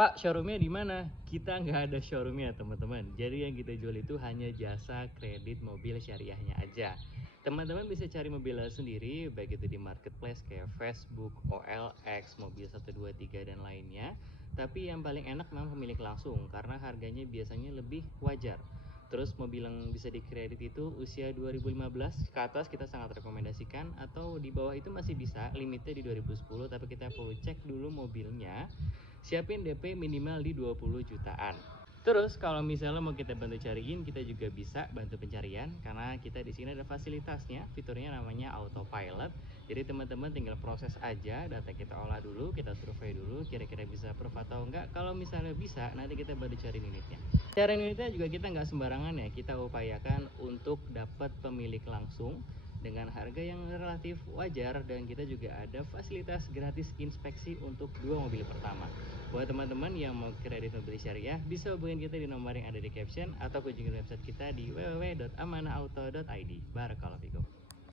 Pak, showroomnya di mana? Kita nggak ada showroomnya teman-teman. Jadi yang kita jual itu hanya jasa kredit mobil syariahnya aja. Teman-teman bisa cari mobilnya sendiri, baik itu di marketplace kayak Facebook, OLX, Mobil 123 dan lainnya. Tapi yang paling enak memang pemilik langsung, karena harganya biasanya lebih wajar. Terus mobil yang bisa dikredit itu usia 2015 ke atas kita sangat rekomendasikan, atau di bawah itu masih bisa, limitnya di 2010, tapi kita perlu cek dulu mobilnya. Siapin DP minimal di 20 jutaan. Terus kalau misalnya mau kita bantu cariin, kita juga bisa bantu pencarian karena kita di sini ada fasilitasnya, fiturnya namanya autopilot. Jadi teman-teman tinggal proses aja, data kita olah dulu, kita survei dulu, kira-kira bisa approve atau enggak. Kalau misalnya bisa, nanti kita bantu cari unitnya. Cari unitnya juga kita nggak sembarangan ya, kita upayakan untuk dapat pemilik langsung dengan harga yang relatif wajar, dan kita juga ada fasilitas gratis inspeksi untuk 2 mobil pertama. Buat teman-teman yang mau kredit mobil syariah, bisa hubungin kita di nomor yang ada di caption atau kunjungi website kita di www.amanaauto.id. Barakallahu fikum.